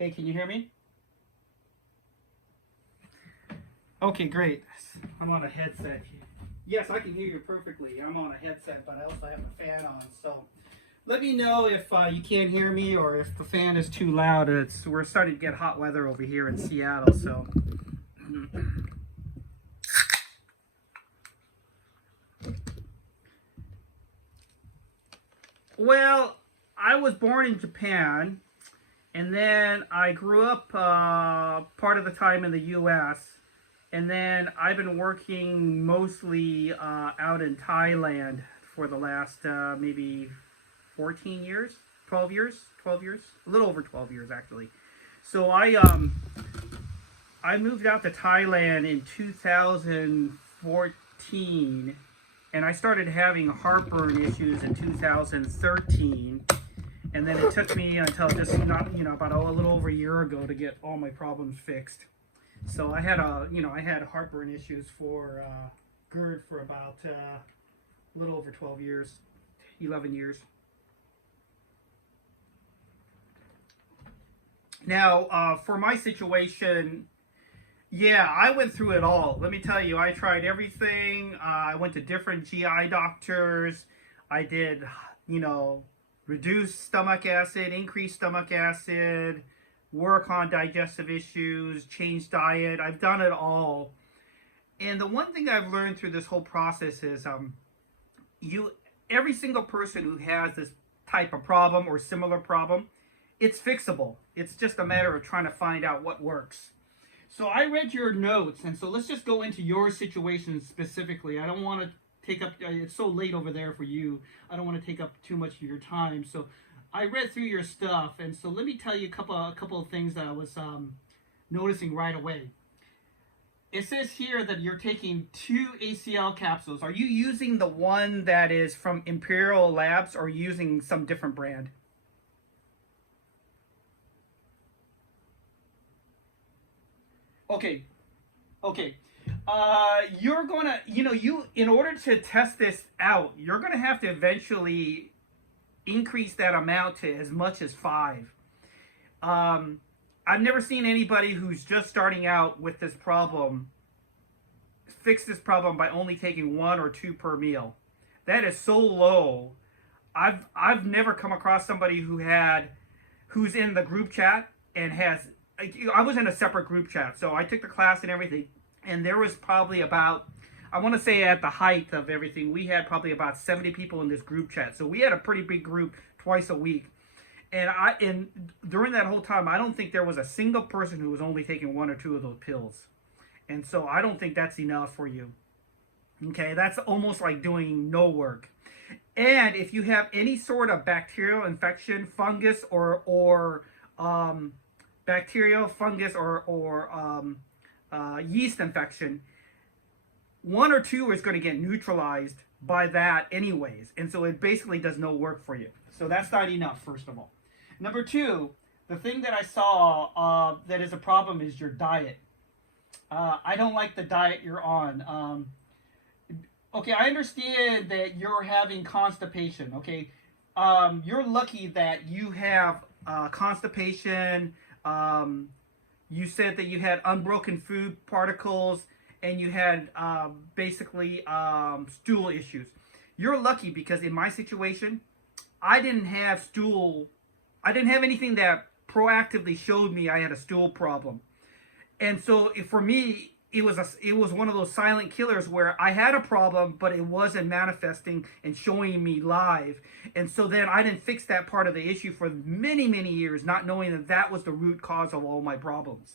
Hey, can you hear me? Okay, great. I'm on a headset. Yes, I can hear you perfectly. I'm on a headset, but I also have the fan on. So let me know if you can't hear me or if the fan is too loud. We're starting to get hot weather over here in Seattle, so. Well, I was born in Japan, and then I grew up part of the time in the U.S., and then I've been working mostly out in Thailand for the last maybe 14 years, 12 years, a little over 12 years actually. So I moved out to Thailand in 2014, and I started having heartburn issues in 2013, and then it took me until just not about a little over a year ago to get all my problems fixed. So I had heartburn issues for GERD for about a little over 12 years, 11 years. Now, for my situation, yeah, I went through it all. Let me tell you, I tried everything. I went to different GI doctors. I did, you know, reduce stomach acid, increase stomach acid, work on digestive issues, change diet. I've done it all. And the one thing I've learned through this whole process is you every single person who has this type of problem or similar problem, it's fixable. It's just a matter of trying to find out what works. So I read your notes, and so let's just go into your situation specifically. I don't want to take up, it's so late over there for you. I don't want to take up too much of your time. So I read through your stuff, and so let me tell you a couple of things that I was noticing right away. It says here that you're taking 2 ACL capsules. Are you using the one that is from Imperial Labs or using some different brand? Okay, okay. You're gonna, in order to test this out, you're gonna have to eventually increase that amount to as much as 5. Um, I've never seen anybody who's just starting out with this problem fix this problem by only taking 1 or 2 per meal. That is so low. I've never come across somebody who's in the group chat and has. I was in a separate group chat, so I took the class and everything, and there was probably about, I want to say at the height of everything, we had probably about 70 people in this group chat. So we had a pretty big group twice a week. And during that whole time, I don't think there was a single person who was only taking 1 or 2 of those pills. And so I don't think that's enough for you. Okay, that's almost like doing no work. And if you have any sort of bacterial infection, fungus, or bacterial, fungus, or yeast infection, 1 or 2 is going to get neutralized by that anyways. And so it basically does no work for you. So that's not enough, first of all. Number 2, the thing that I saw that is a problem is your diet. I don't like the diet you're on. Okay, I understand that you're having constipation. Okay, you're lucky that you have constipation. You said that you had unbroken food particles and you had basically stool issues. You're lucky because in my situation, I didn't have stool. I didn't have anything that proactively showed me I had a stool problem. And so for me, it was one of those silent killers where I had a problem, but it wasn't manifesting and showing me live. And so then I didn't fix that part of the issue for many, many years, not knowing that that was the root cause of all my problems.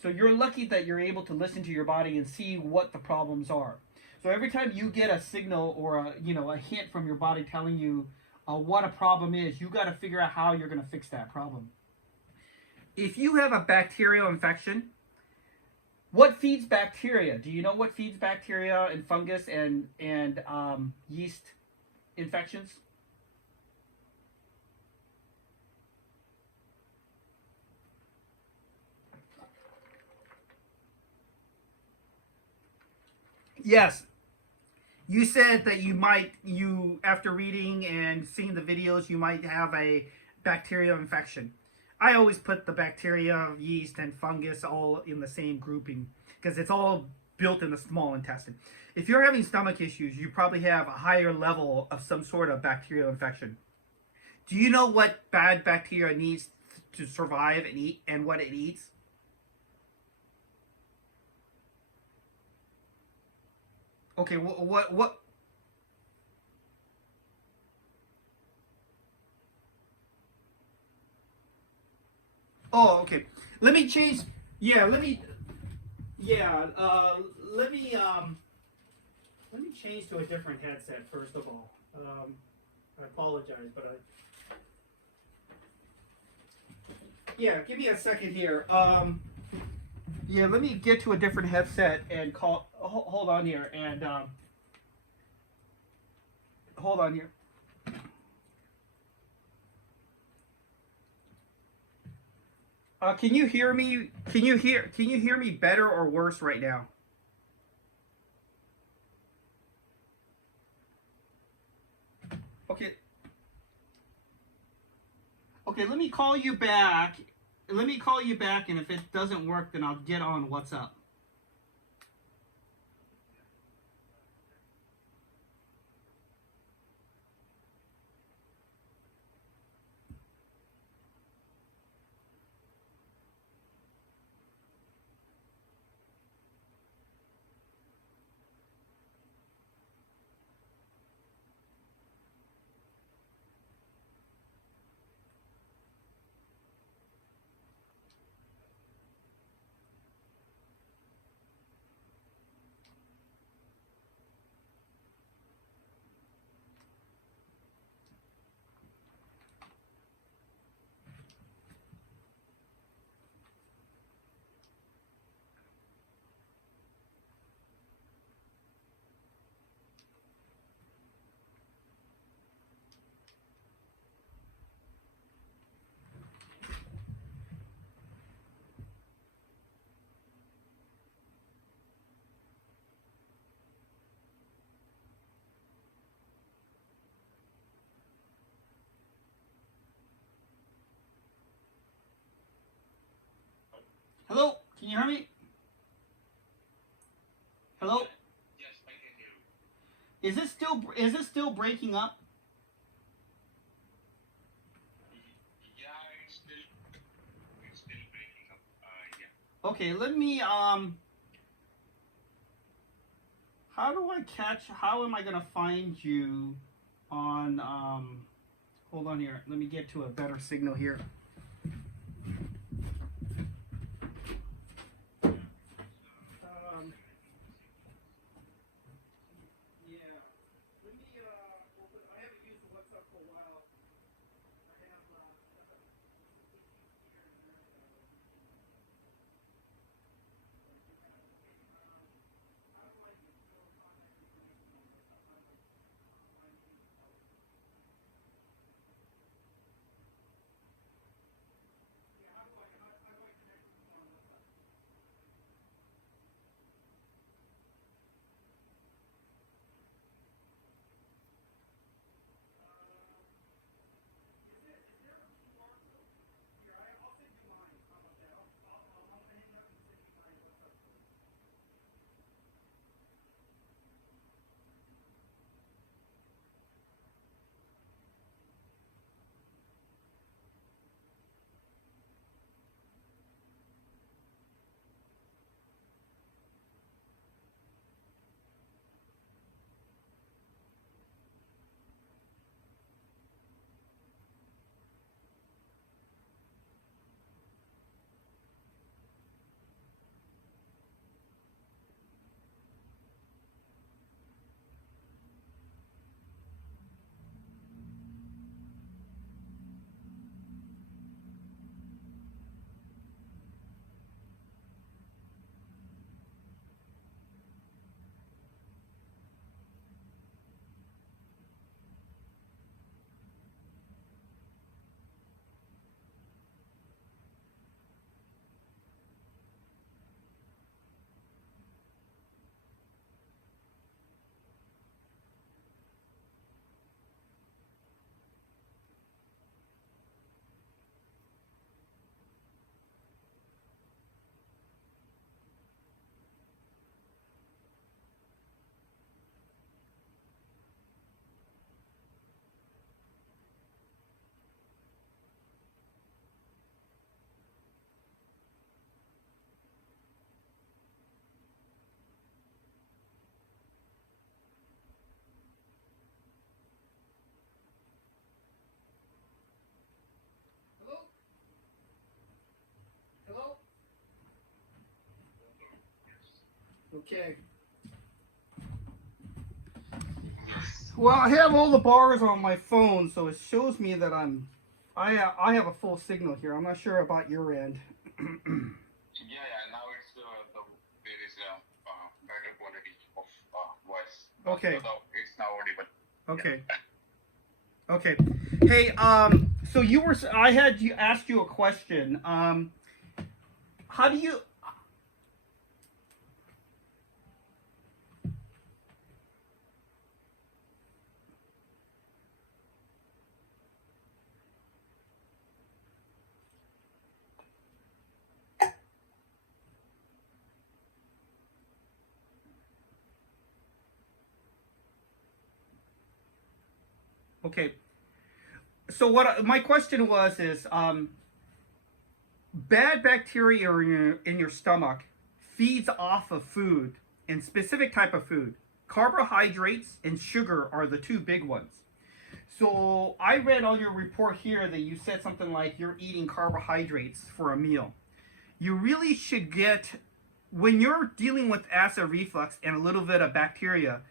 So you're lucky that you're able to listen to your body and see what the problems are. So every time you get a signal or a hint from your body telling you what a problem is, you got to figure out how you're going to fix that problem. If you have a bacterial infection, what feeds bacteria? Do you know what feeds bacteria and fungus and yeast infections? Yes. You said that you after reading and seeing the videos, you might have a bacterial infection. I always put the bacteria, yeast, and fungus all in the same grouping because it's all built in the small intestine. If you're having stomach issues, you probably have a higher level of some sort of bacterial infection. Do you know what bad bacteria needs to survive and eat and what it eats? Okay, what? Oh, okay. Let me change. Yeah, let me. Yeah, let me. Let me change to a different headset first of all. I apologize, but yeah, give me a second here. Yeah, let me get to a different headset and call. Hold on here and hold on here. Can you hear me? Can you hear me better or worse right now? Okay. Okay, let me call you back. Let me call you back, and if it doesn't work, then I'll get on what's up. Hello, can you hear me? Hello. Is it still breaking up? Okay, let me how do I catch how am I gonna find you on hold on here. Let me get to a better signal here. Um, yeah. Let me I haven't used the WhatsApp for a while. I have Okay. Yes. Well, I have all the bars on my phone, so it shows me that I have a full signal here. I'm not sure about your end. Yeah, yeah. Now there is a better quality of voice. Okay. It's now audible. Yeah. Okay. Okay. Hey, so I had you asked you a question. How do you, okay. So what my question was is, bad bacteria in your stomach feeds off of food and specific type of food. Carbohydrates and sugar are the two big ones. So I read on your report here that you said something like you're eating carbohydrates for a meal. You really should get, when you're dealing with acid reflux and a little bit of bacteria,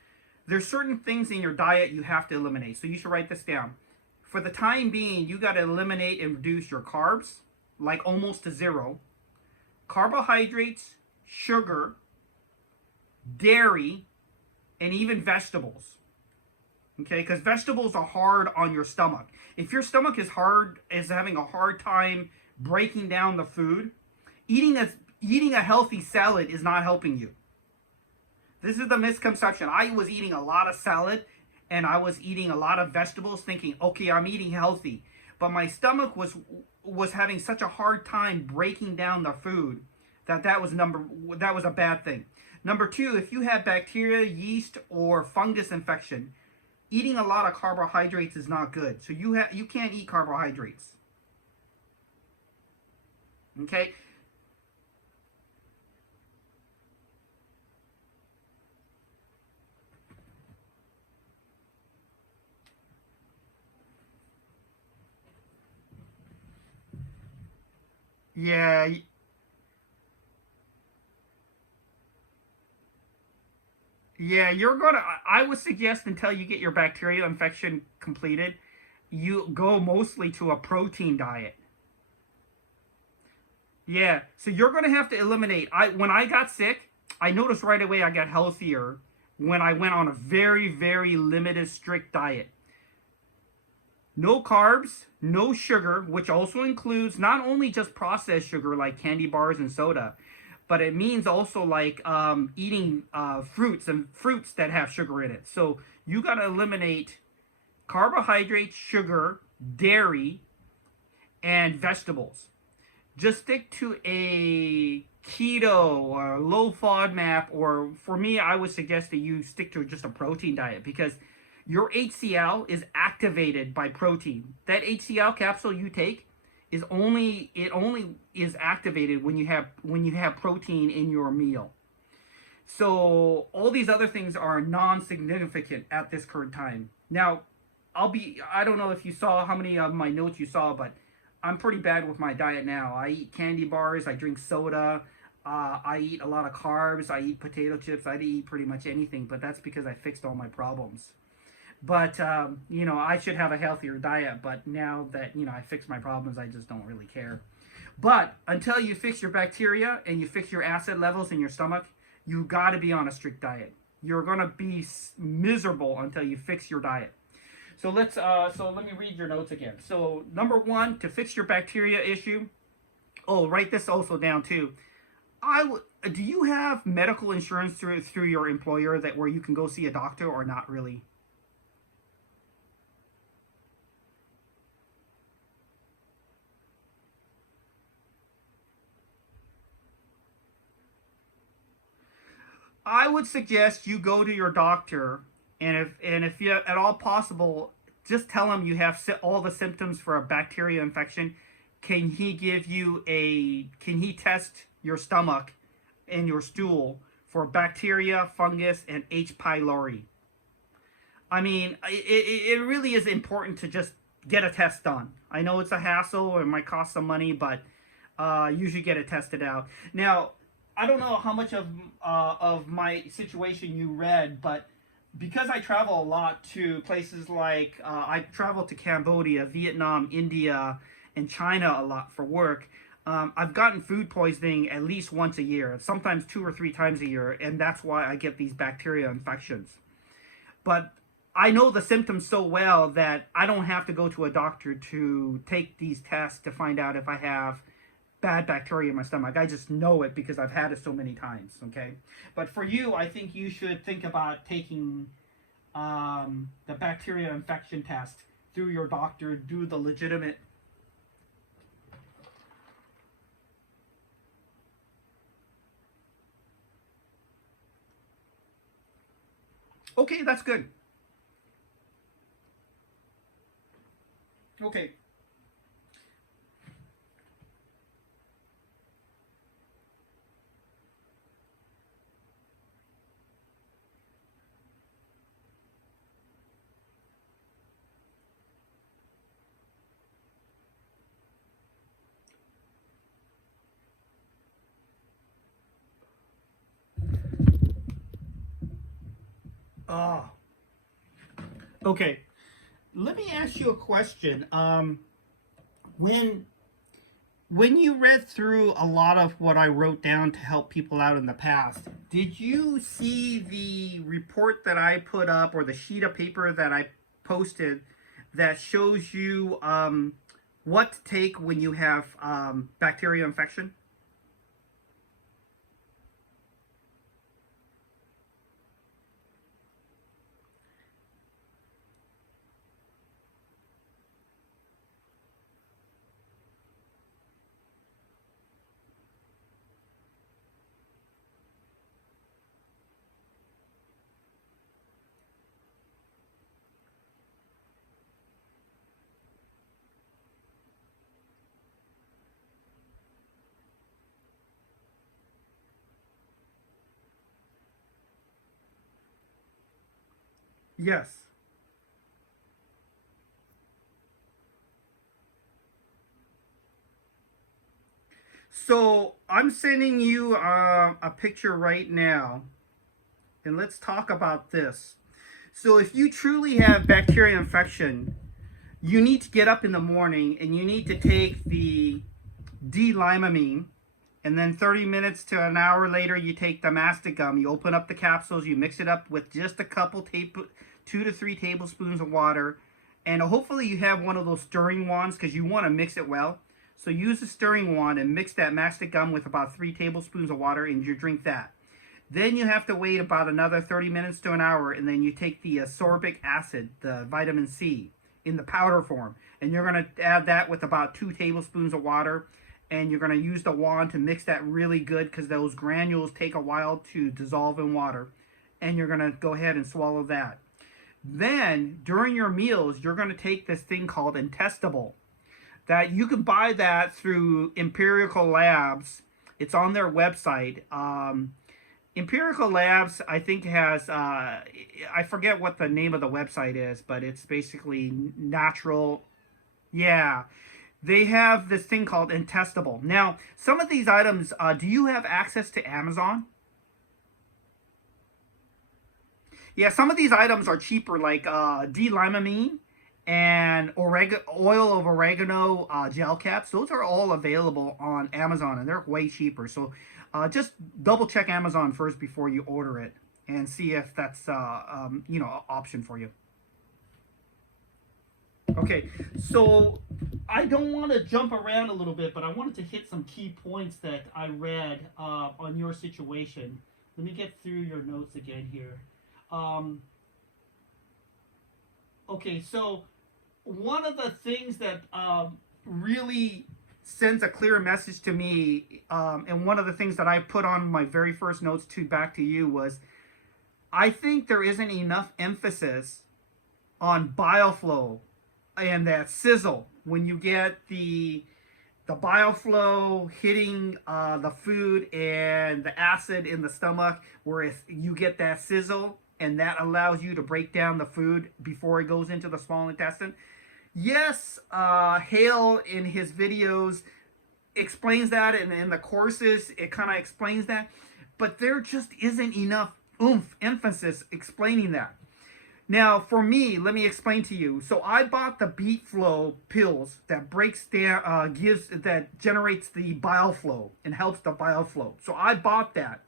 there's certain things in your diet you have to eliminate. So you should write this down. For the time being, you got to eliminate and reduce your carbs, like almost to zero, carbohydrates, sugar, dairy, and even vegetables. Okay, because vegetables are hard on your stomach. If your stomach is having a hard time breaking down the food, eating a eating a healthy salad is not helping you. This is the misconception. I was eating a lot of salad and I was eating a lot of vegetables thinking, "Okay, I'm eating healthy." But my stomach was having such a hard time breaking down the food that was a bad thing. Number 2, if you have bacteria, yeast or fungus infection, eating a lot of carbohydrates is not good. So you can't eat carbohydrates. Okay? Yeah, yeah, you're gonna. I would suggest until you get your bacterial infection completed, you go mostly to a protein diet. Yeah, so you're gonna have to eliminate. When I got sick, I noticed right away I got healthier when I went on a very very limited strict diet. No carbs, no sugar, which also includes not only just processed sugar like candy bars and soda, but it means also like eating fruits that have sugar in it. So you got to eliminate carbohydrates, sugar, dairy, and vegetables. Just stick to a keto or low FODMAP, or for me, I would suggest that you stick to just a protein diet because your HCl is activated by protein. That HCl capsule you take only is activated when you have protein in your meal. So all these other things are non-significant at this current time. Now, I don't know if you saw how many of my notes you saw, but I'm pretty bad with my diet now. I eat candy bars, I drink soda, I eat a lot of carbs, I eat potato chips, I eat pretty much anything, but that's because I fixed all my problems. But I should have a healthier diet. But now that I fixed my problems, I just don't really care. But until you fix your bacteria and you fix your acid levels in your stomach, you got to be on a strict diet. You're gonna be miserable until you fix your diet. So let me read your notes again. So number 1, to fix your bacteria issue. Oh, write this also down too. Do you have medical insurance through your employer that where you can go see a doctor or not really? I would suggest you go to your doctor, and if you at all possible, just tell him you have all the symptoms for a bacteria infection. Can he test your stomach and your stool for bacteria, fungus, and H. pylori? I mean, it really is important to just get a test done. I know it's a hassle or it might cost some money, but you should get it tested out. Now, I don't know how much of my situation you read, but because I travel a lot to places like I travel to Cambodia, Vietnam, India, and China a lot for work. I've gotten food poisoning at least once a year, sometimes 2 or 3 times a year, and that's why I get these bacteria infections. But I know the symptoms so well that I don't have to go to a doctor to take these tests to find out if I have bad bacteria in my stomach. I just know it because I've had it so many times. Okay, but for you, I think you should think about taking the bacteria infection test through your doctor. Do the legitimate. Okay, that's good. Okay. Ah. Okay. Let me ask you a question. When when you read through a lot of what I wrote down to help people out in the past, did you see the report that I put up or the sheet of paper that I posted that shows you what to take when you have bacteria infection? Yes. So I'm sending you a picture right now, and let's talk about this. So if you truly have bacteria infection, you need to get up in the morning and you need to take the D-limonene, and then 30 minutes to an hour later you take the mastic gum. You open up the capsules, you mix it up with just a couple 2 to 3 tablespoons of water, and hopefully you have one of those stirring wands because you want to mix it well. So use the stirring wand and mix that mastic gum with about 3 tablespoons of water, and you drink that. Then you have to wait about another 30 minutes to an hour, and then you take the ascorbic acid, the vitamin C, in the powder form. And you're going to add that with about 2 tablespoons of water, and you're going to use the wand to mix that really good because those granules take a while to dissolve in water. And you're going to go ahead and swallow that. Then, during your meals, you're going to take this thing called Intestable. That you can buy that through Empirical Labs. It's on their website. Empirical Labs, I think, has, I forget what the name of the website is, but it's basically natural. Yeah. They have this thing called Intestable. Now, some of these items, do you have access to Amazon? Yeah, some of these items are cheaper, like D-limonene and oil of oregano gel caps. Those are all available on Amazon, and they're way cheaper. So just double check Amazon first before you order it, and see if that's an option for you. Okay, so I don't want to jump around a little bit, but I wanted to hit some key points that I read on your situation. Let me get through your notes again here. Um, okay, so one of the things that really sends a clear message to me, and one of the things that I put on my very first notes to back to you was, I think there isn't enough emphasis on bioflow and that sizzle when you get the bioflow hitting the food and the acid in the stomach, where if you get that sizzle and that allows you to break down the food before it goes into the small intestine. Yes, Hale in his videos explains that, and in the courses it kind of explains that, but there just isn't enough emphasis explaining that. Now, for me, let me explain to you. So I bought the Beat Flow pills that breaks down, that generates the bile flow and helps the bile flow. So I bought that.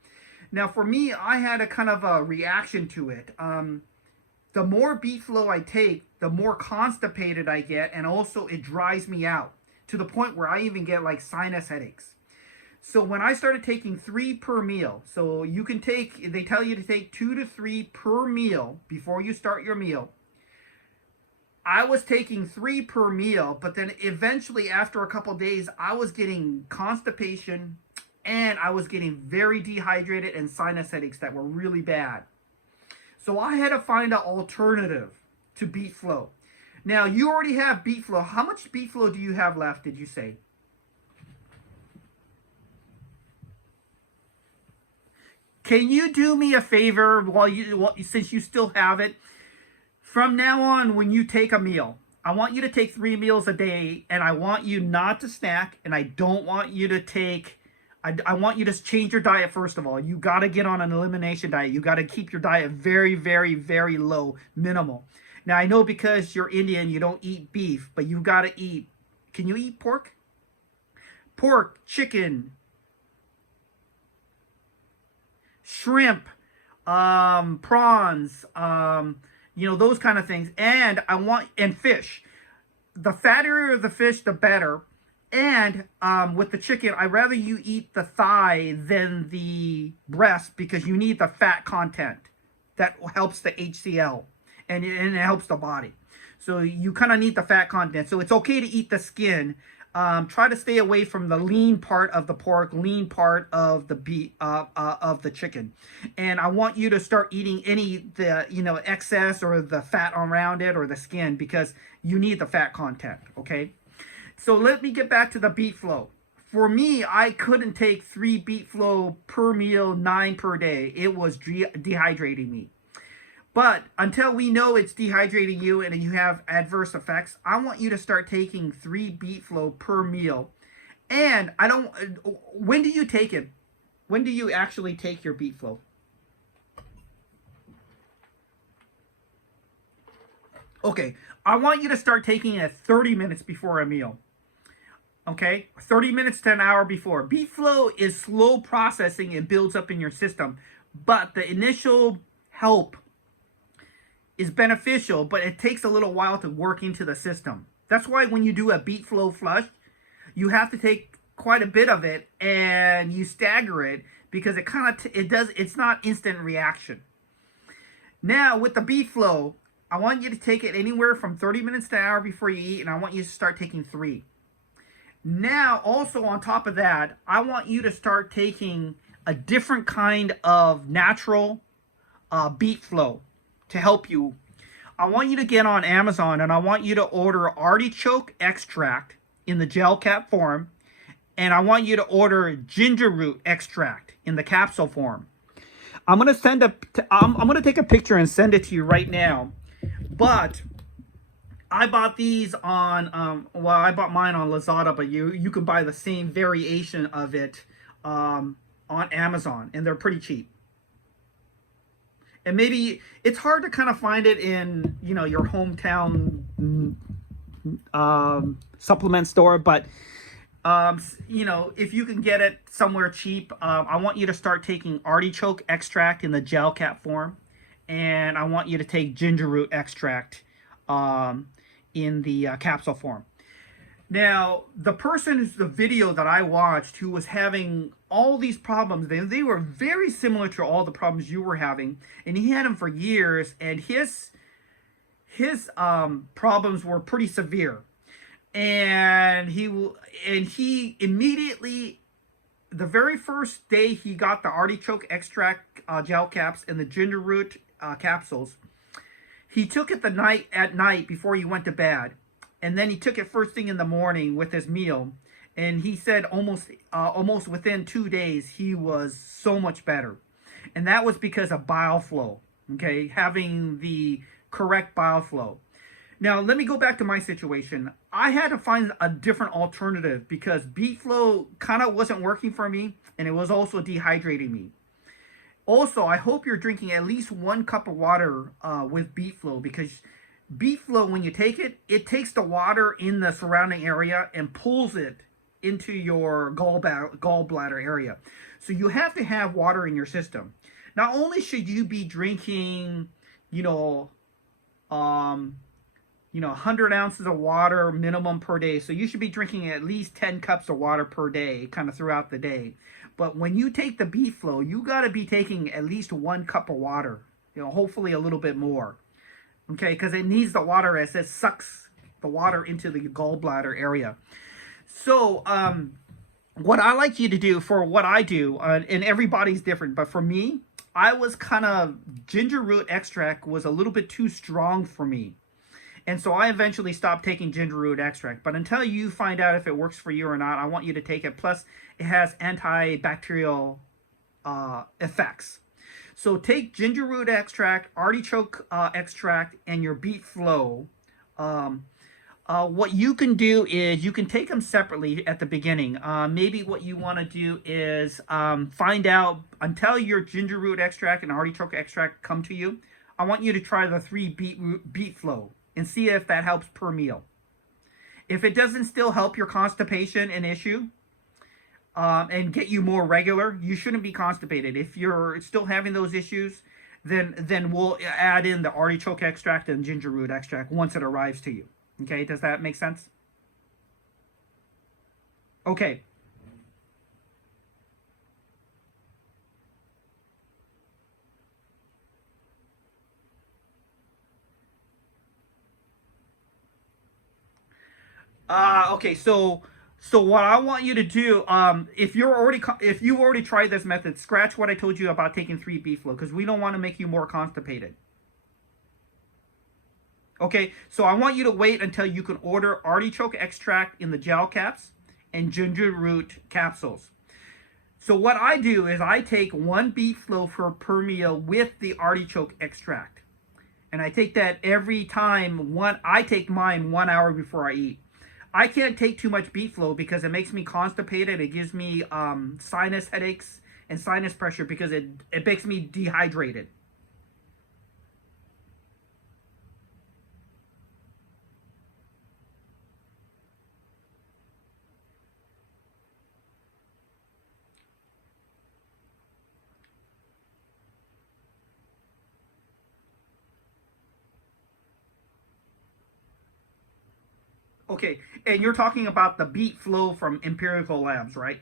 Now, for me, I had a kind of a reaction to it. The more Beat Flow I take, the more constipated I get, and also it dries me out to the point where I even get like sinus headaches. So when I started taking 3 per meal, so you can take, they tell you to take 2 to 3 per meal before you start your meal. I was taking 3 per meal, but then eventually after a couple days, I was getting constipation and I was getting very dehydrated and sinus headaches that were really bad. So I had to find an alternative to Beat Flow. Now, you already have Beat Flow. How much Beat Flow do you have left, did you say? Can you do me a favor since you still have it? From now on, when you take a meal, I want you to take 3 meals a day, and I want you not to snack, and I don't want you to take, I want you to change your diet first of all. You got to get on an elimination diet. You got to keep your diet very, very, very low, minimal. Now, I know because you're Indian, you don't eat beef, but you got to eat, can you eat pork? Pork, chicken, shrimp, prawns, those kind of things. And and fish. The fattier the fish, the better. And with the chicken, I'd rather you eat the thigh than the breast because you need the fat content. That helps the HCl and it helps the body. So you kind of need the fat content. So it's okay to eat the skin. Try to stay away from the lean part of the pork, lean part of the beef, of the chicken, and I want you to start eating the excess or the fat around it or the skin because you need the fat content. Okay, so let me get back to the Beat Flow. For me, I couldn't take 3 Beat Flow per meal, 9 per day. It was dehydrating me. But until we know it's dehydrating you and you have adverse effects, I want you to start taking 3 Beat Flow per meal. And when do you take it? When do you actually take your Beat Flow? Okay, I want you to start taking it 30 minutes before a meal. Okay, 30 minutes to an hour before. Beat Flow is slow processing and builds up in your system, but the initial help is beneficial, but it takes a little while to work into the system. That's why when you do a Beat Flow flush, you have to take quite a bit of it and you stagger it because it's not instant reaction. Now with the Beat Flow, I want you to take it anywhere from 30 minutes to an hour before you eat, and I want you to start taking 3. Now also on top of that, I want you to start taking a different kind of natural Beat Flow to help you. I want you to get on Amazon and I want you to order artichoke extract in the gel cap form, and I want you to order ginger root extract in the capsule form. I'm gonna take a picture and send it to you right now. But I bought these on I bought mine on Lazada, but you can buy the same variation of it on Amazon, and they're pretty cheap. And maybe it's hard to kind of find it in, your hometown supplement store. But, if you can get it somewhere cheap, I want you to start taking artichoke extract in the gel cap form. And I want you to take ginger root extract in the capsule form. Now, the video that I watched who was having all these problems, they were very similar to all the problems you were having, and he had them for years, and his problems were pretty severe. And he immediately, the very first day he got the artichoke extract gel caps and the ginger root capsules, he took it at night before he went to bed. And then he took it first thing in the morning with his meal. And he said almost within 2 days, he was so much better. And that was because of bile flow, okay? Having the correct bile flow. Now, let me go back to my situation. I had to find a different alternative because beet flow kind of wasn't working for me and it was also dehydrating me. Also, I hope you're drinking at least 1 cup of water with beet flow because beet flow, when you take it, it takes the water in the surrounding area and pulls it into your gallbladder area. So you have to have water in your system. Not only should you be drinking, you know, um, 100 ounces of water minimum per day. So you should be drinking at least 10 cups of water per day, kind of throughout the day. But when you take the beet flow, you got to be taking at least 1 cup of water, hopefully a little bit more. Okay, because it needs the water as it sucks the water into the gallbladder area. So, what I like you to do for what I do, and everybody's different, but for me, I was kind of, ginger root extract was a little bit too strong for me. And so I eventually stopped taking ginger root extract. But until you find out if it works for you or not, I want you to take it. Plus, it has antibacterial effects. So take ginger root extract, artichoke extract, and your beet flow. What you can do is you can take them separately at the beginning. Maybe what you want to do is find out until your ginger root extract and artichoke extract come to you. I want you to try the 3 beet flow and see if that helps per meal. If it doesn't still help your constipation and issue and get you more regular, you shouldn't be constipated. If you're still having those issues, then we'll add in the artichoke extract and ginger root extract once it arrives to you. Okay, does that make sense? Okay. Okay. So what I want you to do, if you've already tried this method, scratch what I told you about taking 3 beet flow because we don't want to make you more constipated. Okay, so I want you to wait until you can order artichoke extract in the gel caps and ginger root capsules. So what I do is I take 1 beet flow per meal with the artichoke extract. And I take that every time. I take mine 1 hour before I eat. I can't take too much beet flow because it makes me constipated. It gives me sinus headaches and sinus pressure because it makes me dehydrated. Okay, and you're talking about the beet flow from Empirical Labs, right?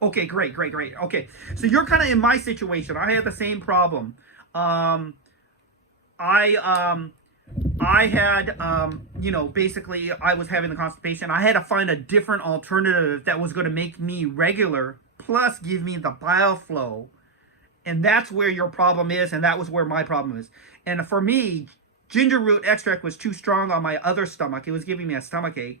Okay, great, great, great. Okay, so you're kind of in my situation. I had the same problem. Um, I um, I had basically I was having the constipation. I had to find a different alternative that was going to make me regular, plus give me the bile flow, and that's where your problem is, and that was where my problem is. And for me, ginger root extract was too strong on my other stomach. It was giving me a stomach ache.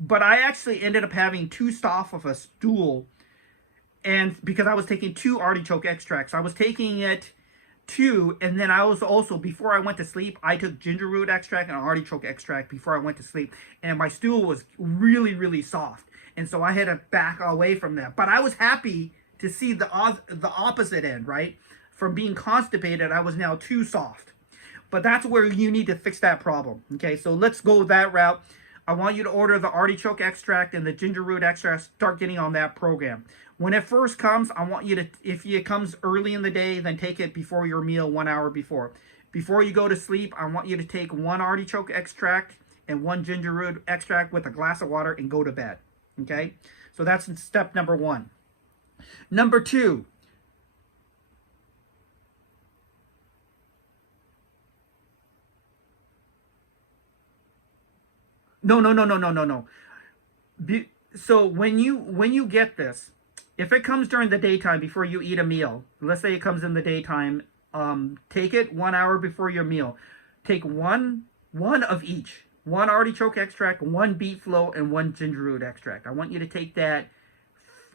But I actually ended up having too soft of a stool, and because I was taking 2 artichoke extracts, I was taking it 2, and then I was also, before I went to sleep, I took ginger root extract and artichoke extract before I went to sleep, and my stool was really, really soft, and so I had to back away from that. But I was happy to see the opposite end, right? From being constipated, I was now too soft. But that's where you need to fix that problem. Okay, so let's go that route. I want you to order the artichoke extract and the ginger root extract. Start getting on that program. When it first comes, I want you to, if it comes early in the day, then take it before your meal, 1 hour before. Before you go to sleep, I want you to take 1 artichoke extract and 1 ginger root extract with a glass of water and go to bed. Okay, so that's step number 1. Number 2. No, no, no, no, no, no, no. So when you get this, if it comes during the daytime before you eat a meal, let's say it comes in the daytime, take it 1 hour before your meal. Take one of each. 1 artichoke extract, 1 beet flow, and 1 ginger root extract. I want you to take that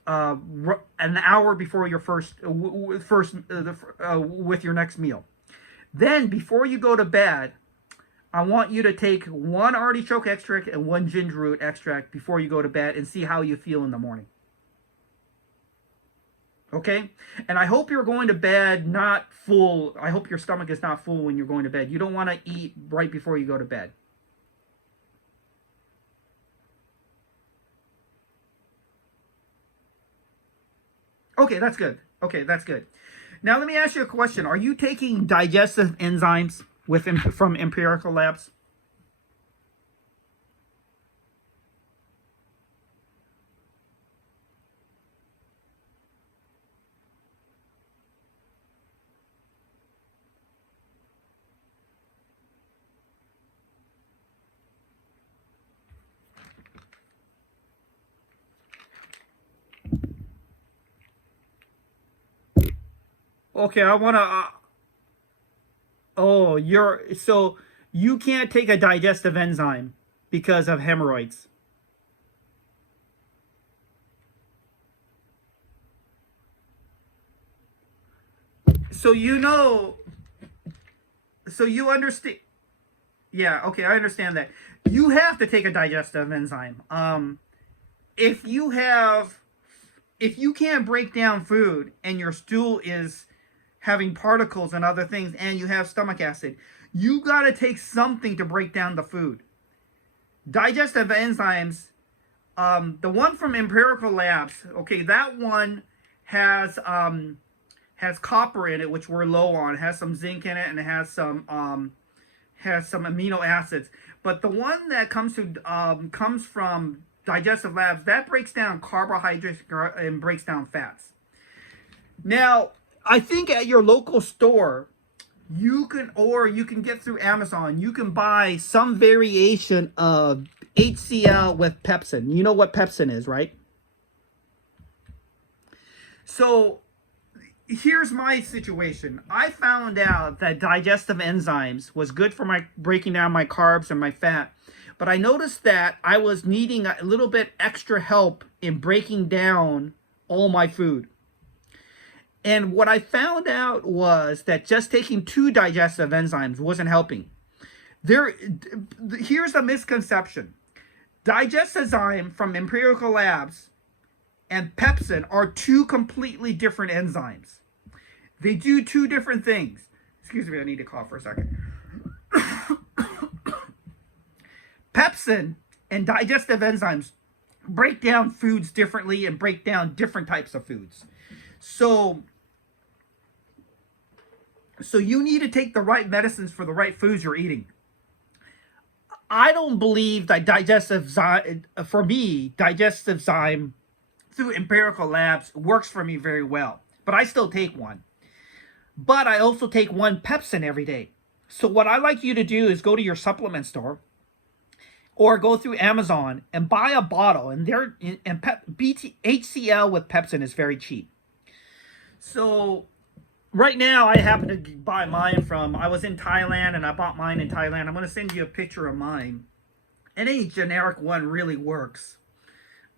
an hour before your first with your next meal. Then before you go to bed, I want you to take 1 artichoke extract and 1 ginger root extract before you go to bed and see how you feel in the morning. Okay? And I hope you're going to bed not full. I hope your stomach is not full when you're going to bed. You don't want to eat right before you go to bed. Okay, that's good. Okay, that's good. Now let me ask you a question. Are you taking digestive enzymes from Empirical Labs? Okay, I want to oh, so you can't take a digestive enzyme because of hemorrhoids. So you know, so you understand. Yeah, okay, I understand that. You have to take a digestive enzyme. If you have, if you can't break down food and your stool is having particles and other things, and you have stomach acid, you got to take something to break down the food. Digestive enzymes, the one from Empirical Labs, okay, that one has copper in it, which we're low on. It has some zinc in it, and it has some amino acids. But the one that comes from Digestive Labs, that breaks down carbohydrates and breaks down fats. Now, I think at your local store, you can get through Amazon. You can buy some variation of HCl with pepsin. You know what pepsin is, right? So here's my situation. I found out that digestive enzymes was good for my breaking down my carbs and my fat, but I noticed that I was needing a little bit extra help in breaking down all my food. And what I found out was that just taking 2 digestive enzymes wasn't helping. Here's a misconception. Digestive from Empirical Labs and pepsin are 2 completely different enzymes. They do 2 different things. Excuse me, I need to cough for a second. Pepsin and digestive enzymes break down foods differently and break down different types of foods. So you need to take the right medicines for the right foods you're eating. I don't believe that digestive zyme through Empirical Labs works for me very well, but I still take one. But I also take 1 pepsin every day. So what I like you to do is go to your supplement store or go through Amazon and buy a bottle. And HCl with pepsin is very cheap. So right now I happen to buy mine I was in Thailand and I bought mine in Thailand. I'm going to send you a picture of mine. Any generic one really works.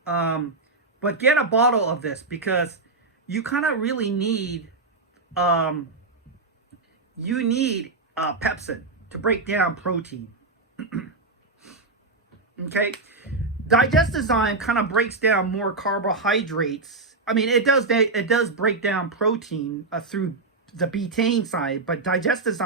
But get a bottle of this because you kind of really need pepsin to break down protein. Okay, digestive kind of breaks down more carbohydrates. I mean, it does break down protein through the betaine side, but digestive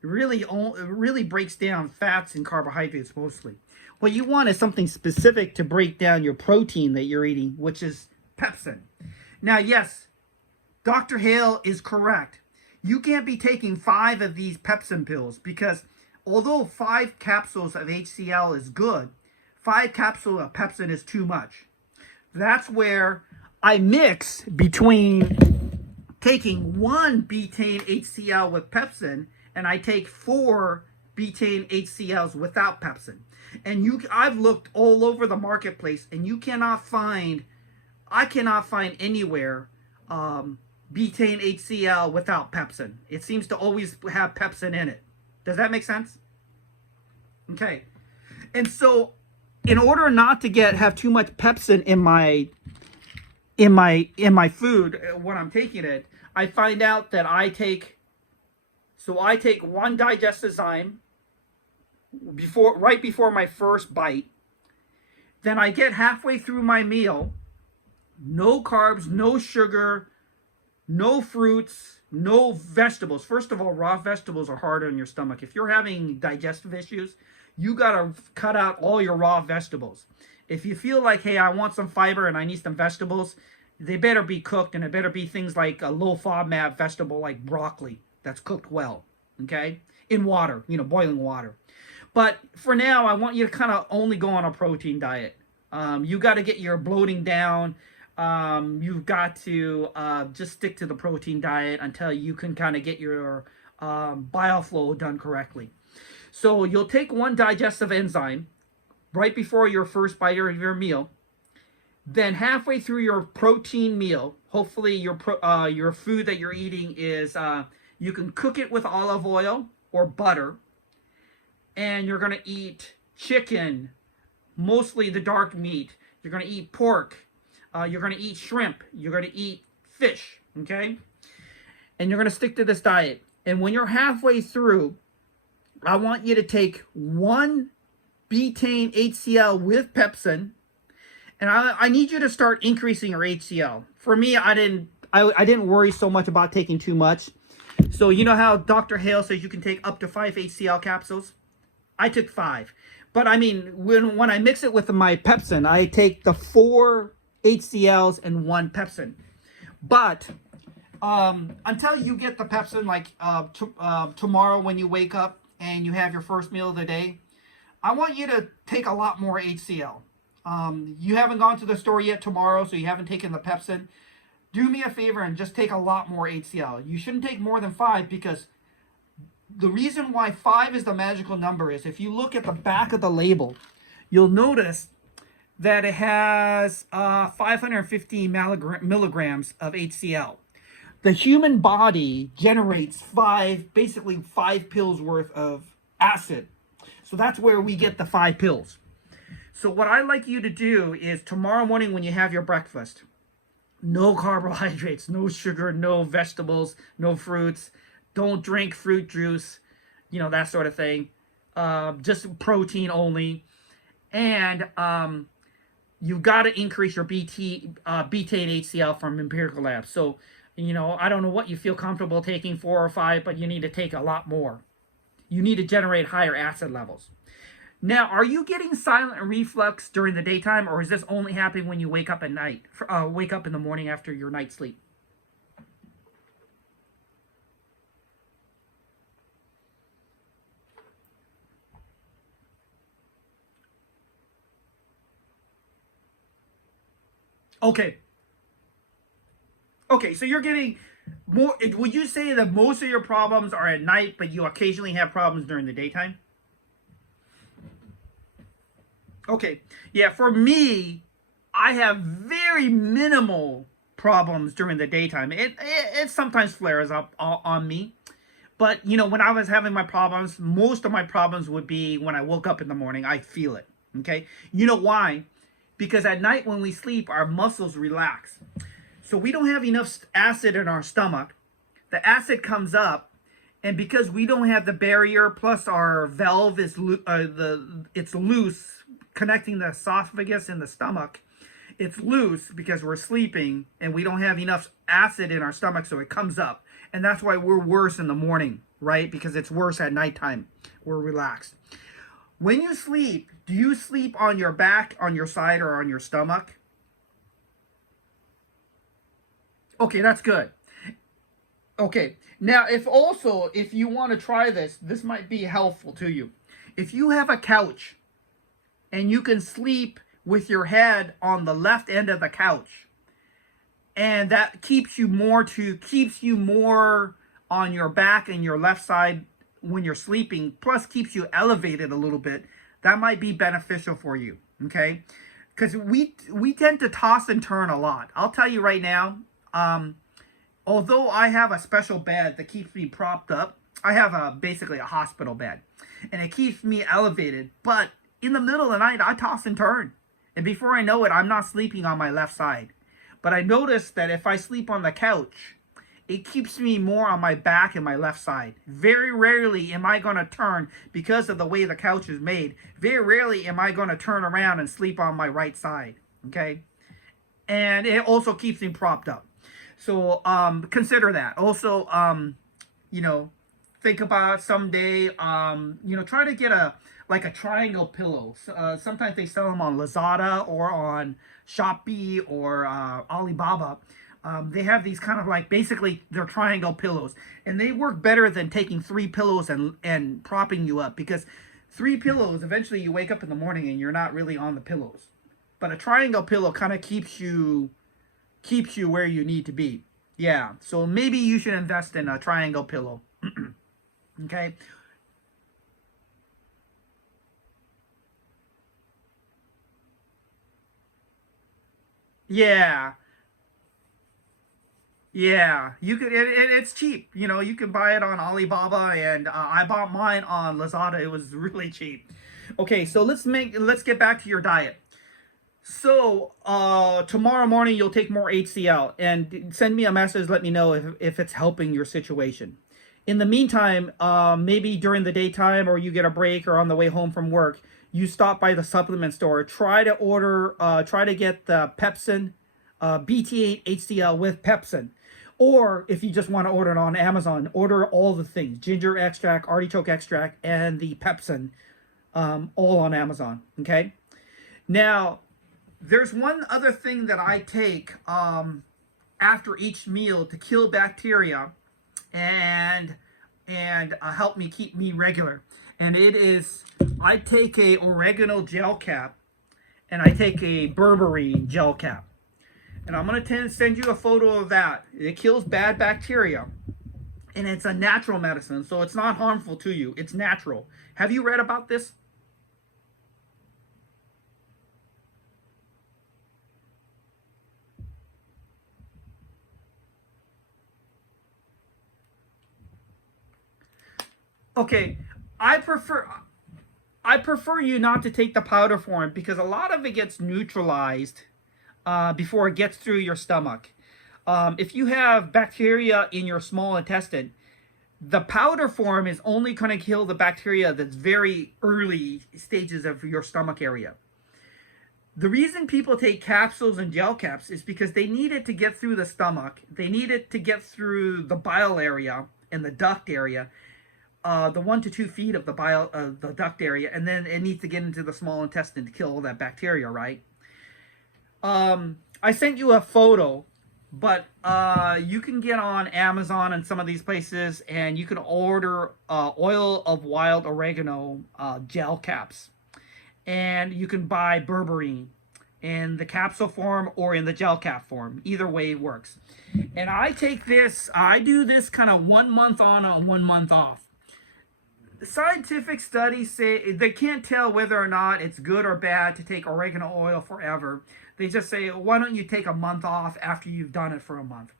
really breaks down fats and carbohydrates mostly. What you want is something specific to break down your protein that you're eating, which is pepsin. Now, yes, Dr. Hale is correct. You can't be taking 5 of these pepsin pills because although 5 capsules of HCl is good, 5 capsules of pepsin is too much. That's where I mix between taking 1 betaine HCl with pepsin and I take 4 betaine HCls without pepsin. And I've looked all over the marketplace and I cannot find anywhere betaine HCl without pepsin. It seems to always have pepsin in it. Does that make sense? Okay. And so in order not to have too much pepsin in my food when I'm taking it, I find out that I take So I take one digestive right before my first bite. Then I get halfway through my meal, no carbs, no sugar, no fruits, no vegetables. First of all, raw vegetables are hard on your stomach. If you're having digestive issues, you gotta cut out all your raw vegetables. If you feel like, hey, I want some fiber and I need some vegetables, they better be cooked, and it better be things like a low FODMAP vegetable like broccoli that's cooked well, okay? In water, boiling water. But for now, I want you to kind of only go on a protein diet. You got to get your bloating down. You've got to just stick to the protein diet until you can kind of get your bile flow done correctly. So you'll take one digestive enzyme right before your first bite of your meal. Then halfway through your protein meal, hopefully your food that you're eating is you can cook it with olive oil or butter, and you're going to eat chicken, mostly the dark meat. You're going to eat pork. You're going to eat shrimp. You're going to eat fish, okay? And you're going to stick to this diet. And when you're halfway through, I want you to take one betaine HCl with pepsin, and I need you to start increasing your HCl. For me, I didn't worry so much about taking too much. So you know how Dr. Hale says you can take up to 5 HCl capsules? I took 5. But I mean, when I mix it with my pepsin, I take the 4 HCLs and 1 pepsin. But until you get the pepsin, like tomorrow when you wake up and you have your first meal of the day, I want you to take a lot more HCl. You haven't gone to the store yet tomorrow, so you haven't taken the pepsin. Do me a favor and just take a lot more HCl. You shouldn't take more than 5, because the reason why 5 is the magical number is if you look at the back of the label, you'll notice that it has 550 milligrams of HCl. The human body generates basically 5 pills worth of acid. So that's where we get the 5 pills. So what I'd like you to do is tomorrow morning when you have your breakfast, no carbohydrates, no sugar, no vegetables, no fruits. Don't drink fruit juice, that sort of thing. Just protein only. And you've got to increase your betaine HCl from empirical labs. So, I don't know what you feel comfortable taking, 4 or 5, but you need to take a lot more. You need to generate higher acid levels. Now, are you getting silent reflux during the daytime, or is this only happening when you wake up at night? Wake up in the morning after your night's sleep? Okay. Okay, so you're getting more. Would you say that most of your problems are at night, but you occasionally have problems during the daytime? Okay. Yeah, for me, I have very minimal problems during the daytime. It sometimes flares up on me. But, when I was having my problems, most of my problems would be when I woke up in the morning. I feel it. Okay? You know why? Because at night when we sleep, our muscles relax. So we don't have enough acid in our stomach. The acid comes up, and because we don't have the barrier, plus our valve is it's loose, connecting the esophagus and the stomach. It's loose because we're sleeping, and we don't have enough acid in our stomach, so it comes up. And that's why we're worse in the morning, right? Because it's worse at nighttime. We're relaxed. When you sleep, do you sleep on your back, on your side, or on your stomach? Okay, that's good. Okay, now if you want to try this might be helpful to you. If you have a couch and you can sleep with your head on the left end of the couch, and that keeps you more on your back and your left side when you're sleeping, plus keeps you elevated a little bit, that might be beneficial for you, okay? Because we tend to toss and turn a lot. I'll tell you right now, although I have a special bed that keeps me propped up, I have basically a hospital bed, and it keeps me elevated, but in the middle of the night, I toss and turn. And before I know it, I'm not sleeping on my left side. But I noticed that if I sleep on the couch, it keeps me more on my back and my left side. Very rarely am I going to turn, because of the way the couch is made, very rarely am I going to turn around and sleep on my right side. Okay? And it also keeps me propped up. So consider that. Also, you know, think about someday, try to get a triangle pillow. Sometimes they sell them on Lazada or on Shopee or Alibaba. They have these kind of like, basically they're triangle pillows, and they work better than taking three pillows and propping you up, because three pillows, eventually you wake up in the morning and you're not really on the pillows. But a triangle pillow kind of keeps you where you need to be. Yeah, so maybe you should invest in a triangle pillow. Okay. Yeah. Yeah, you could. It's cheap. You can buy it on Alibaba, and I bought mine on Lazada. It was really cheap. Okay, so let's get back to your diet. So tomorrow morning you'll take more HCl and send me a message. Let me know if it's helping your situation. In the meantime, maybe during the daytime, or you get a break, or on the way home from work, you stop by the supplement store. Try to get the Pepsin, BT8 HCl with Pepsin. Or if you just want to order it on Amazon, order all the things: ginger extract, artichoke extract, and the Pepsin, all on Amazon. Okay. Now, there's one other thing that I take after each meal to kill bacteria and help me keep me regular. And it is, I take a oregano gel cap, and I take a berberine gel cap. And I'm going to send you a photo of that. It kills bad bacteria. And it's a natural medicine, so it's not harmful to you. It's natural. Have you read about this? Okay, I prefer I prefer you not to take the powder form, because a lot of it gets neutralized before it gets through your stomach. If you have bacteria in your small intestine, the powder form is only going to kill the bacteria that's very early stages of your stomach area. The reason people take capsules and gel caps is because they need it to get through the stomach. They need it to get through the bile area and the duct area, the 1 to 2 feet of the duct area, and then it needs to get into the small intestine to kill all that bacteria, right? I sent you a photo, but you can get on Amazon and some of these places, and you can order oil of wild oregano gel caps, and you can buy berberine in the capsule form or in the gel cap form. Either way works. And I do this kind of 1 month on and 1 month off. Scientific studies say they can't tell whether or not it's good or bad to take oregano oil forever. They just say, why don't you take a month off after you've done it for a month?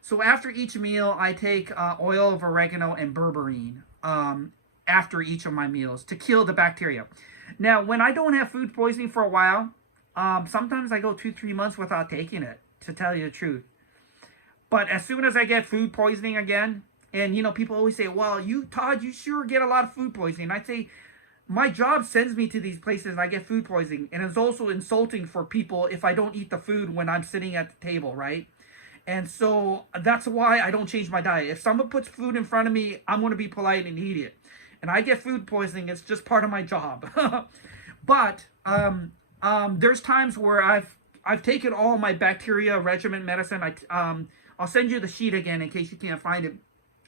So after each meal, I take oil of oregano and berberine after each of my meals to kill the bacteria. Now, when I don't have food poisoning for a while, sometimes I go 2, 3 months without taking it, to tell you the truth. But as soon as I get food poisoning again, and people always say, well, Todd, you sure get a lot of food poisoning. I say, my job sends me to these places and I get food poisoning. And it's also insulting for people if I don't eat the food when I'm sitting at the table, right? And so that's why I don't change my diet. If someone puts food in front of me, I'm going to be polite and eat it. And I get food poisoning. It's just part of my job. But there's times where I've taken all my bacteria regimen medicine. I'll send you the sheet again in case you can't find it.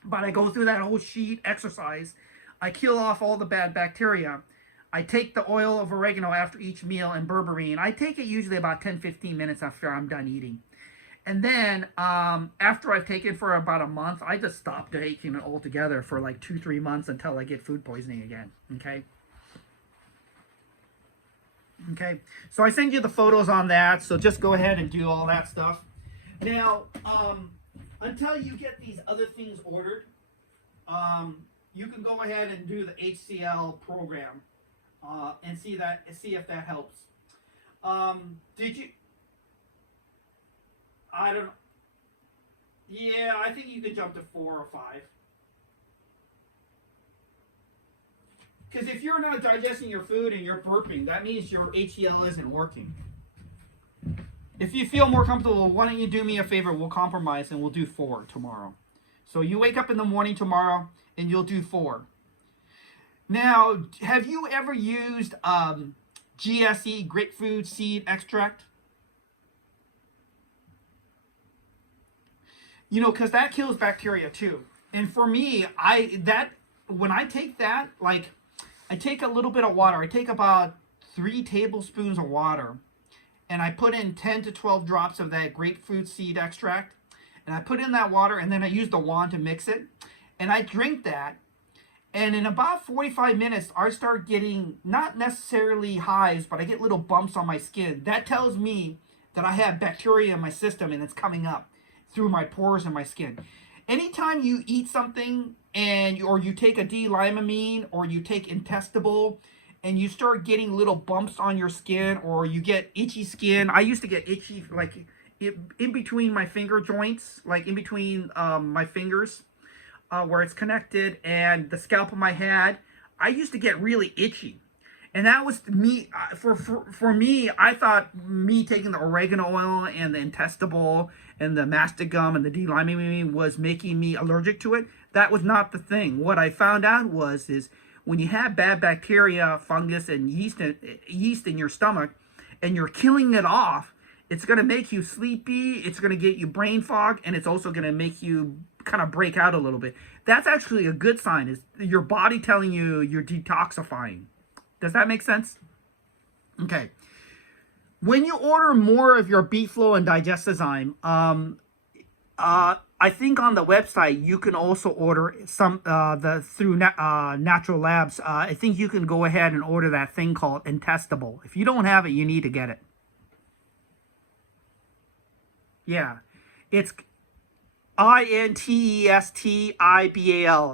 But I go through that whole sheet exercise. I kill off all the bad bacteria. I take the oil of oregano after each meal and berberine. I take it usually about 10-15 minutes after I'm done eating. And then after I've taken it for about a month, I just stop taking it altogether for like 2-3 months until I get food poisoning again. Okay? Okay. So I send you the photos on that. So just go ahead and do all that stuff. Now, until you get these other things ordered, you can go ahead and do the HCL program and see if that helps. Did you? I don't. Yeah, I think you could jump to 4 or 5. Because if you're not digesting your food and you're burping, that means your HEL isn't working. If you feel more comfortable, why don't you do me a favor? We'll compromise and we'll do 4 tomorrow. So you wake up in the morning tomorrow and you'll do 4. Now, have you ever used GSE, grapefruit seed extract? You know, because that kills bacteria too. And for me, when I take that, like, I take a little bit of water. I take about 3 tablespoons of water, and I put in 10 to 12 drops of that grapefruit seed extract, and I put in that water, and then I use the wand to mix it, and I drink that. And in about 45 minutes, I start getting not necessarily hives, but I get little bumps on my skin. That tells me that I have bacteria in my system and it's coming up through my pores and my skin. Anytime you eat something or you take a D-limonene or you take Intestable and you start getting little bumps on your skin or you get itchy skin. I used to get itchy like in between my finger joints, like in between my fingers where it's connected and the scalp of my head. I used to get really itchy. And that was me, for me, I thought me taking the oregano oil and the Intestable and the masticum and the D-limonene was making me allergic to it. That was not the thing. What I found out is when you have bad bacteria, fungus, and yeast in your stomach, and you're killing it off, it's going to make you sleepy, it's going to get you brain fog, and it's also going to make you kind of break out a little bit. That's actually a good sign, is your body telling you you're detoxifying. Does that make sense? Okay. When you order more of your beet flow and digestive I think on the website you can also order some through Natural Labs. I think you can go ahead and order that thing called Intestable. If you don't have it, you need to get it. Yeah, it's Intestibal.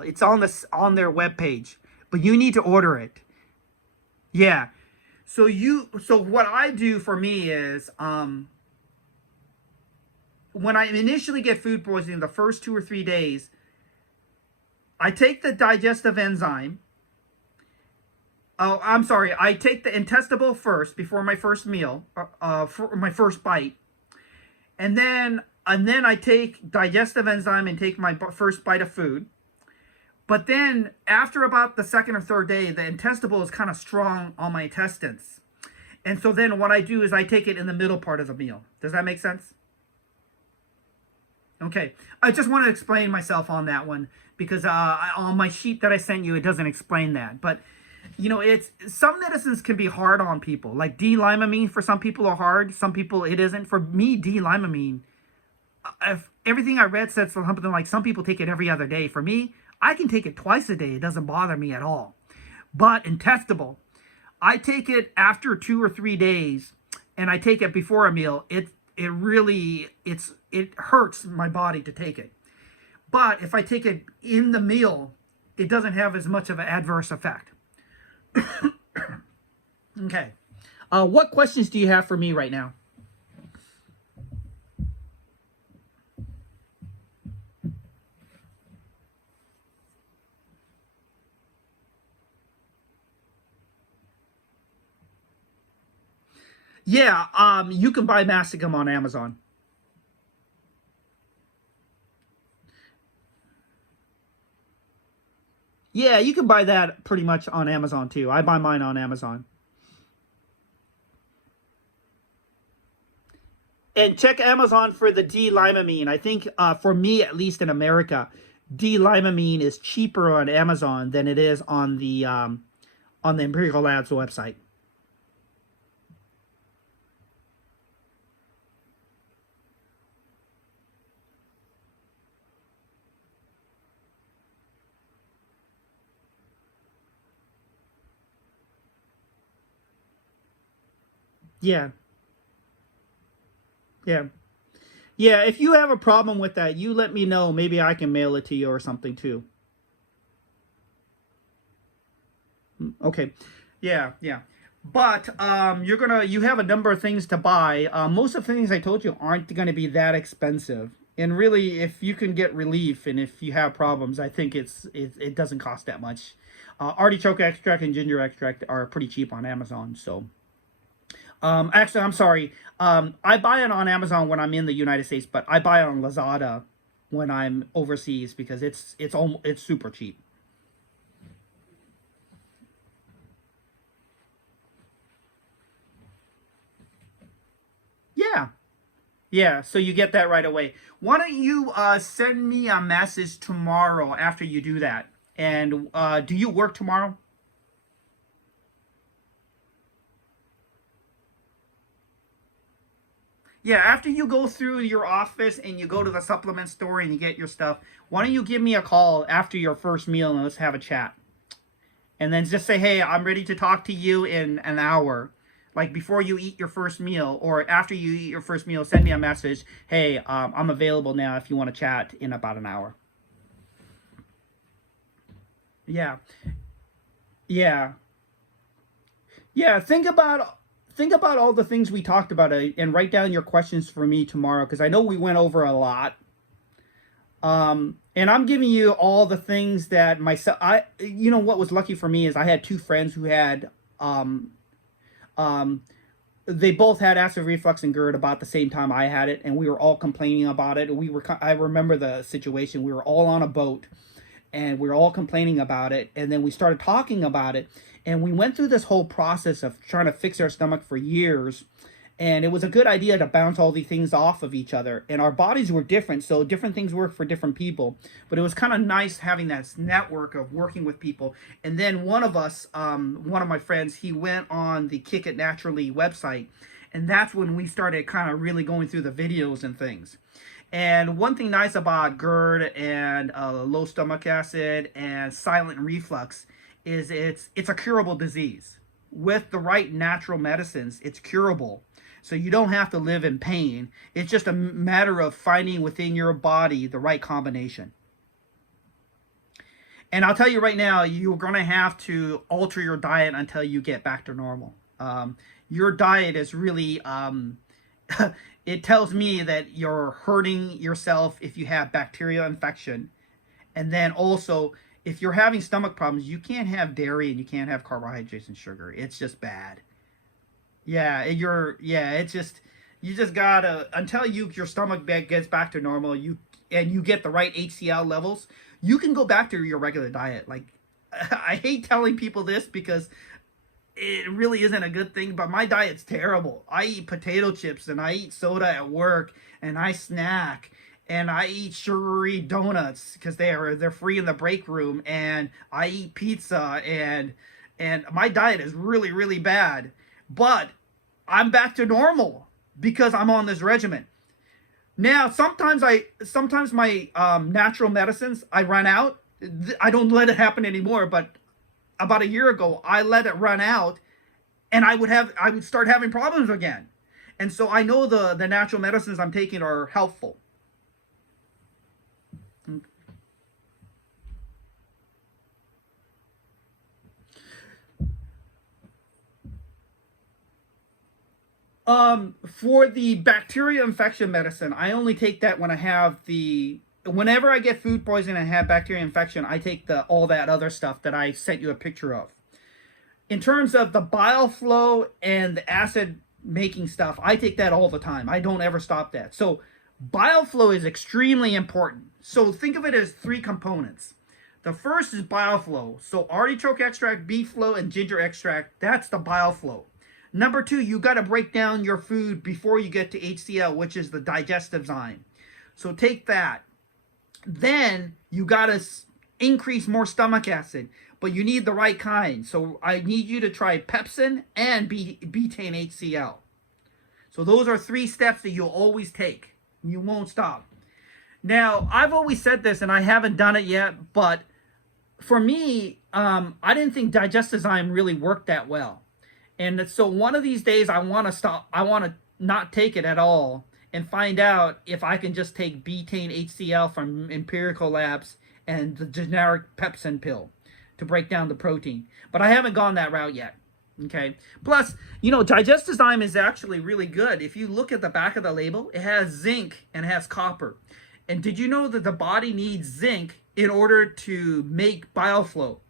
It's on their webpage, but you need to order it. Yeah. So what I do for me is when I initially get food poisoning the first 2 or 3 days, I take the digestive enzyme. Oh, I'm sorry. I take the Intestable first before my first meal, for my first bite. And then I take digestive enzyme and take my first bite of food. But then after about the second or third day, the Intestable is kind of strong on my intestines. And so then what I do is I take it in the middle part of the meal. Does that make sense? Okay. I just want to explain myself on that one because on my sheet that I sent you, it doesn't explain that. But, you know, some medicines can be hard on people. Like D-limonene for some people are hard. Some people it isn't. For me, D-limonene, if everything I read said something like some people take it every other day. For me, I can take it twice a day. It doesn't bother me at all. But Intestable, I take it after 2 or 3 days, and I take it before a meal. It hurts my body to take it. But if I take it in the meal, it doesn't have as much of an adverse effect. Okay. What questions do you have for me right now? Yeah, you can buy masticum on Amazon. Yeah, you can buy that pretty much on Amazon too. I buy mine on Amazon. And check Amazon for the D-limonene. I think for me, at least in America, D-limonene is cheaper on Amazon than it is on the Empirical Labs website. Yeah, yeah. Yeah, if you have a problem with that, you let me know. Maybe I can mail it to you or something too. Okay. Yeah, yeah. But you have a number of things to buy. Most of the things I told you aren't gonna be that expensive. And really, if you can get relief and if you have problems, I think it doesn't cost that much. Artichoke extract and ginger extract are pretty cheap on Amazon. So, actually, I'm sorry. I buy it on Amazon when I'm in the United States, but I buy it on Lazada when I'm overseas because it's super cheap. Yeah, yeah. So you get that right away. Why don't you send me a message tomorrow after you do that? And do you work tomorrow? Yeah, after you go through your office and you go to the supplement store and you get your stuff, why don't you give me a call after your first meal and let's have a chat? And then just say, hey, I'm ready to talk to you in an hour. Like before you eat your first meal or after you eat your first meal, send me a message. Hey, I'm available now if you want to chat in about an hour. Yeah, yeah, yeah. Think about all the things we talked about and write down your questions for me tomorrow because I know we went over a lot. And I'm giving you all the things that myself. What was lucky for me is I had two friends who had um, um, they both had acid reflux and GERD about the same time I had it, and we were all complaining about it. I remember the situation. We were all on a boat, and we were all complaining about it. And then we started talking about it, and we went through this whole process of trying to fix our stomach for years. And it was a good idea to bounce all these things off of each other. And our bodies were different, so different things work for different people. But it was kind of nice having that network of working with people. And then one of us, one of my friends, he went on the Kick It Naturally website, and that's when we started kind of really going through the videos and things. And one thing nice about GERD and low stomach acid and silent reflux is it's a curable disease. With the right natural medicines, it's curable. So you don't have to live in pain. It's just a matter of finding within your body the right combination. And I'll tell you right now, you're going to have to alter your diet until you get back to normal. Your diet is really, it tells me that you're hurting yourself if you have bacterial infection. And then also, if you're having stomach problems, you can't have dairy and you can't have carbohydrates and sugar. It's just bad. It's just you just gotta until your stomach gets back to normal, you get the right HCl levels, you can go back to your regular diet. Like I hate telling people this because it really isn't a good thing, but my diet's terrible. I eat potato chips and I eat soda at work and I snack and I eat sugary donuts because they're free in the break room, and I eat pizza, and my diet is really really bad. But I'm back to normal because I'm on this regimen. Now, sometimes my natural medicines I run out. I don't let it happen anymore. But about a year ago, I let it run out, and I would start having problems again. And so I know the natural medicines I'm taking are helpful. For the bacteria infection medicine, I only take that when I have whenever I get food poisoning and have bacteria infection, I take the all that other stuff that I sent you a picture of. In terms of the bile flow and the acid making stuff, I take that all the time. I don't ever stop that. So bile flow is extremely important. So think of it as three components. The first is bile flow. So artichoke extract, beef flow, and ginger extract, that's the bile flow. Number two, you got to break down your food before you get to HCl, which is the digestive zyme. So take that. Then you got to increase more stomach acid, but you need the right kind. So I need you to try pepsin and betaine HCl. So those are three steps that you'll always take. You won't stop. Now, I've always said this, and I haven't done it yet, but for me, I didn't think digestive really worked that well. And so one of these days, I want to stop. I want to not take it at all and find out if I can just take betaine HCl from empirical labs and the generic pepsin pill to break down the protein. But I haven't gone that route yet. Okay. Plus, digestive is actually really good. If you look at the back of the label, it has zinc and it has copper. And did you know that the body needs zinc in order to make bile flow?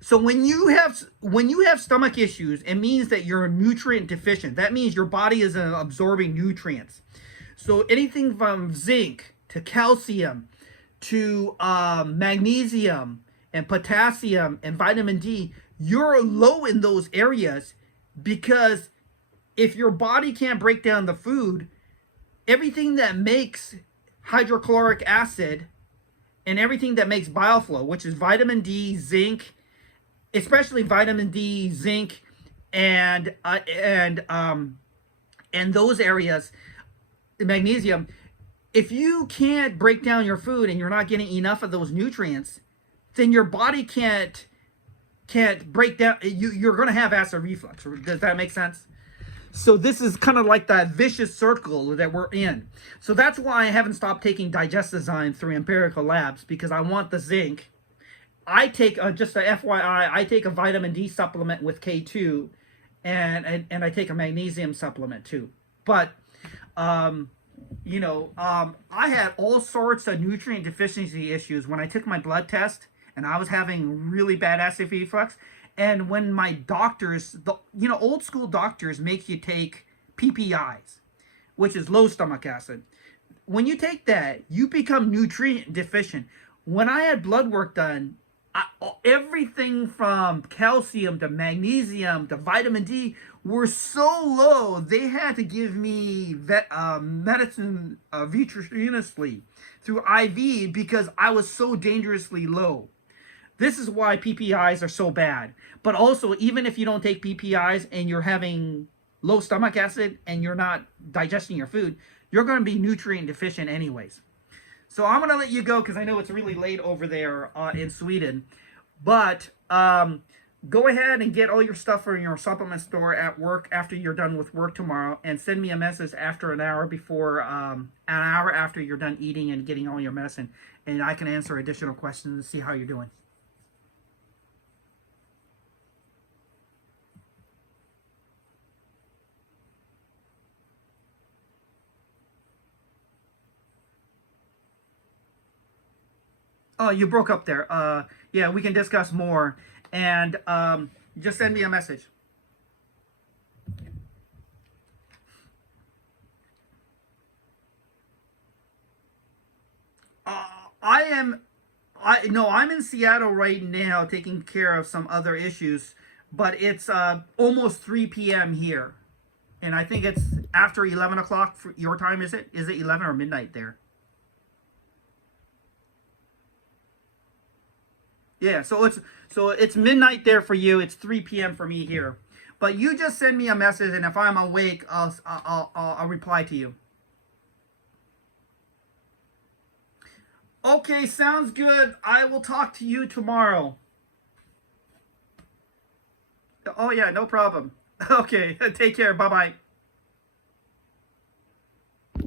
So when you have stomach issues, it means that you're nutrient deficient. That means your body isn't absorbing nutrients. So anything from zinc to calcium to magnesium and potassium and vitamin D, you're low in those areas because if your body can't break down the food, everything that makes hydrochloric acid and everything that makes bile flow, which is vitamin D, zinc, especially vitamin D, zinc, and those areas, magnesium. If you can't break down your food and you're not getting enough of those nutrients, then your body can't break down. You're going to have acid reflux. Does that make sense? So this is kind of like that vicious circle that we're in. So that's why I haven't stopped taking Digestazyme through empirical labs, because I want the zinc. I take just a FYI, I take a vitamin D supplement with K2, and I take a magnesium supplement too. But I had all sorts of nutrient deficiency issues when I took my blood test, and I was having really bad acid reflux. And when my doctors, old school doctors make you take PPIs, which is low stomach acid. When you take that, you become nutrient deficient. When I had blood work done, everything from calcium to magnesium to vitamin D were so low, they had to give me medicine vitreously through IV because I was so dangerously low. This is why PPIs are so bad. But also, even if you don't take PPIs and you're having low stomach acid and you're not digesting your food, you're going to be nutrient deficient anyways. So I'm going to let you go because I know it's really late over there in Sweden. But go ahead and get all your stuff from your supplement store at work after you're done with work tomorrow, and send me a message after an hour after you're done eating and getting all your medicine, and I can answer additional questions and see how you're doing. Oh, you broke up there. Yeah, we can discuss more. And just send me a message. I'm in Seattle right now taking care of some other issues, but it's almost 3 p.m. here. And I think it's after 11 o'clock for your time, is it? Is it 11 or midnight there? Yeah, so it's midnight there for you. It's 3 p.m. for me here. But you just send me a message, and if I'm awake, I'll reply to you. Okay, sounds good. I will talk to you tomorrow. Oh yeah, no problem. Okay, take care. Bye bye.